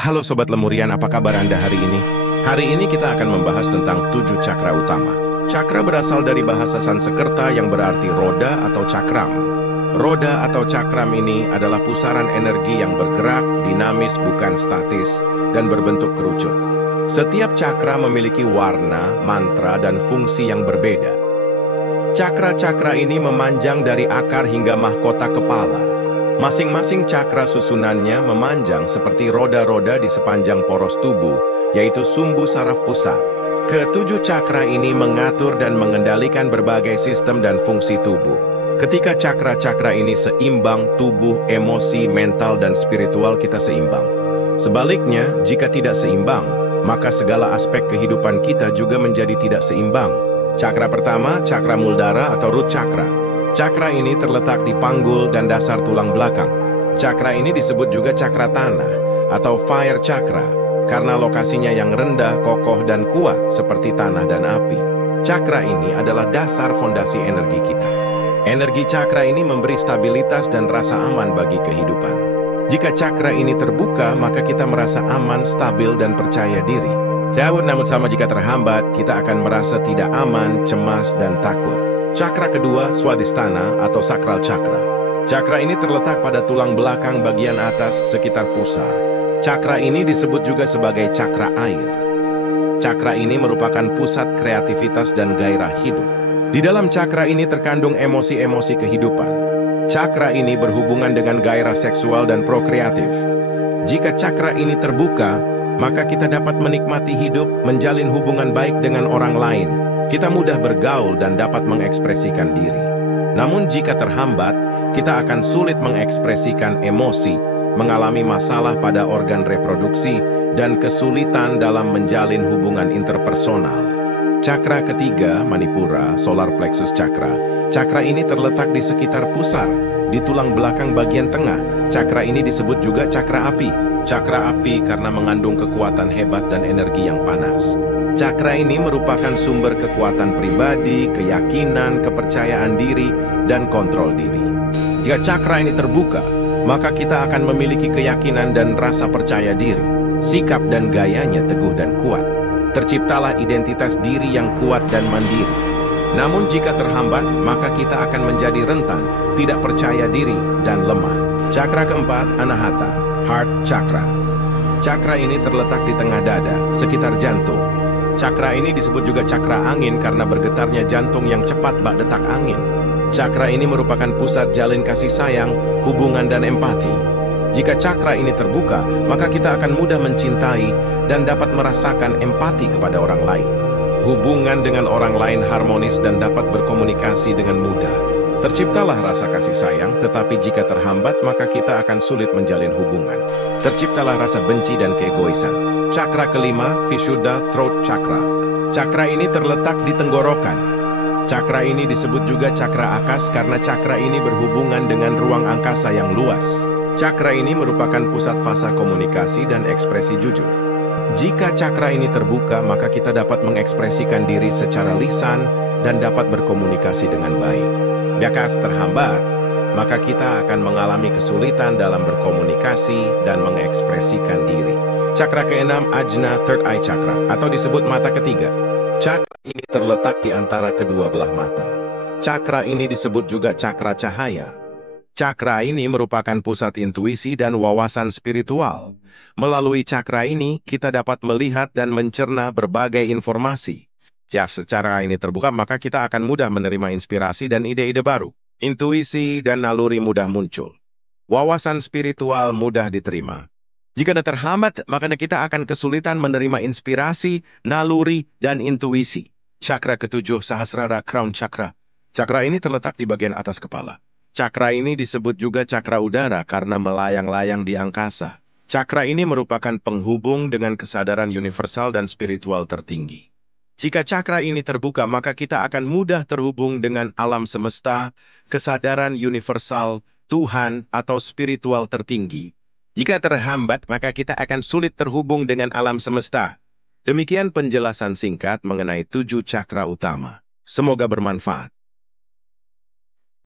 Halo Sobat Lemurian, apa kabar Anda hari ini? Hari ini kita akan membahas tentang 7 cakra utama. Cakra berasal dari bahasa Sanskerta yang berarti roda atau cakram. Roda atau cakram ini adalah pusaran energi yang bergerak, dinamis bukan statis, dan berbentuk kerucut. Setiap cakra memiliki warna, mantra, dan fungsi yang berbeda. Cakra-cakra ini memanjang dari akar hingga mahkota kepala. Masing-masing cakra susunannya memanjang seperti roda-roda di sepanjang poros tubuh, yaitu sumbu saraf pusat. Ketujuh cakra ini mengatur dan mengendalikan berbagai sistem dan fungsi tubuh. Ketika cakra-cakra ini seimbang, tubuh, emosi, mental, dan spiritual kita seimbang. Sebaliknya, jika tidak seimbang, maka segala aspek kehidupan kita juga menjadi tidak seimbang. Cakra pertama, cakra muldara atau root chakra. Cakra ini terletak di panggul dan dasar tulang belakang. Cakra ini disebut juga cakra tanah atau fire chakra karena lokasinya yang rendah, kokoh, dan kuat seperti tanah dan api. Cakra ini adalah dasar fondasi energi kita. Energi cakra ini memberi stabilitas dan rasa aman bagi kehidupan. Jika cakra ini terbuka, maka kita merasa aman, stabil, dan percaya diri. Namun sama jika terhambat, kita akan merasa tidak aman, cemas, dan takut. Cakra kedua, swadhisthana atau sakral cakra. Cakra ini terletak pada tulang belakang bagian atas sekitar pusar. Cakra ini disebut juga sebagai cakra air. Cakra ini merupakan pusat kreativitas dan gairah hidup. Di dalam cakra ini terkandung emosi-emosi kehidupan. Cakra ini berhubungan dengan gairah seksual dan prokreatif. Jika cakra ini terbuka, maka kita dapat menikmati hidup, menjalin hubungan baik dengan orang lain. Kita mudah bergaul dan dapat mengekspresikan diri. Namun jika terhambat, kita akan sulit mengekspresikan emosi, mengalami masalah pada organ reproduksi, dan kesulitan dalam menjalin hubungan interpersonal. Cakra ketiga, Manipura, solar plexus chakra. Cakra ini terletak di sekitar pusar, di tulang belakang bagian tengah. Cakra ini disebut juga cakra api. Cakra api karena mengandung kekuatan hebat dan energi yang panas. Cakra ini merupakan sumber kekuatan pribadi, keyakinan, kepercayaan diri, dan kontrol diri. Jika cakra ini terbuka, maka kita akan memiliki keyakinan dan rasa percaya diri. Sikap dan gayanya teguh dan kuat. Terciptalah identitas diri yang kuat dan mandiri. Namun jika terhambat, maka kita akan menjadi rentan, tidak percaya diri, dan lemah. Cakra keempat, Anahata, heart chakra. Cakra ini terletak di tengah dada, sekitar jantung. Cakra ini disebut juga cakra angin karena bergetarnya jantung yang cepat bak detak angin. Cakra ini merupakan pusat jalin kasih sayang, hubungan, dan empati. Jika cakra ini terbuka, maka kita akan mudah mencintai dan dapat merasakan empati kepada orang lain. Hubungan dengan orang lain harmonis dan dapat berkomunikasi dengan mudah. Terciptalah rasa kasih sayang, tetapi jika terhambat, maka kita akan sulit menjalin hubungan. Terciptalah rasa benci dan keegoisan. Cakra kelima, Vishuddha throat chakra. Cakra ini terletak di tenggorokan. Cakra ini disebut juga cakra akas karena cakra ini berhubungan dengan ruang angkasa yang luas. Cakra ini merupakan pusat fasa komunikasi dan ekspresi jujur. Jika cakra ini terbuka, maka kita dapat mengekspresikan diri secara lisan dan dapat berkomunikasi dengan baik. Jika terhambat, maka kita akan mengalami kesulitan dalam berkomunikasi dan mengekspresikan diri. Cakra keenam, Ajna third eye chakra, atau disebut mata ketiga. Cakra ini terletak di antara kedua belah mata. Cakra ini disebut juga cakra cahaya. Cakra ini merupakan pusat intuisi dan wawasan spiritual. Melalui cakra ini, kita dapat melihat dan mencerna berbagai informasi. Jika secara ini terbuka, maka kita akan mudah menerima inspirasi dan ide-ide baru. Intuisi dan naluri mudah muncul. Wawasan spiritual mudah diterima. Jika terhambat, maka kita akan kesulitan menerima inspirasi, naluri, dan intuisi. Cakra ketujuh, Sahasrara crown chakra. Cakra ini terletak di bagian atas kepala. Cakra ini disebut juga cakra udara karena melayang-layang di angkasa. Cakra ini merupakan penghubung dengan kesadaran universal dan spiritual tertinggi. Jika cakra ini terbuka, maka kita akan mudah terhubung dengan alam semesta, kesadaran universal, Tuhan, atau spiritual tertinggi. Jika terhambat, maka kita akan sulit terhubung dengan alam semesta. Demikian penjelasan singkat mengenai 7 cakra utama. Semoga bermanfaat.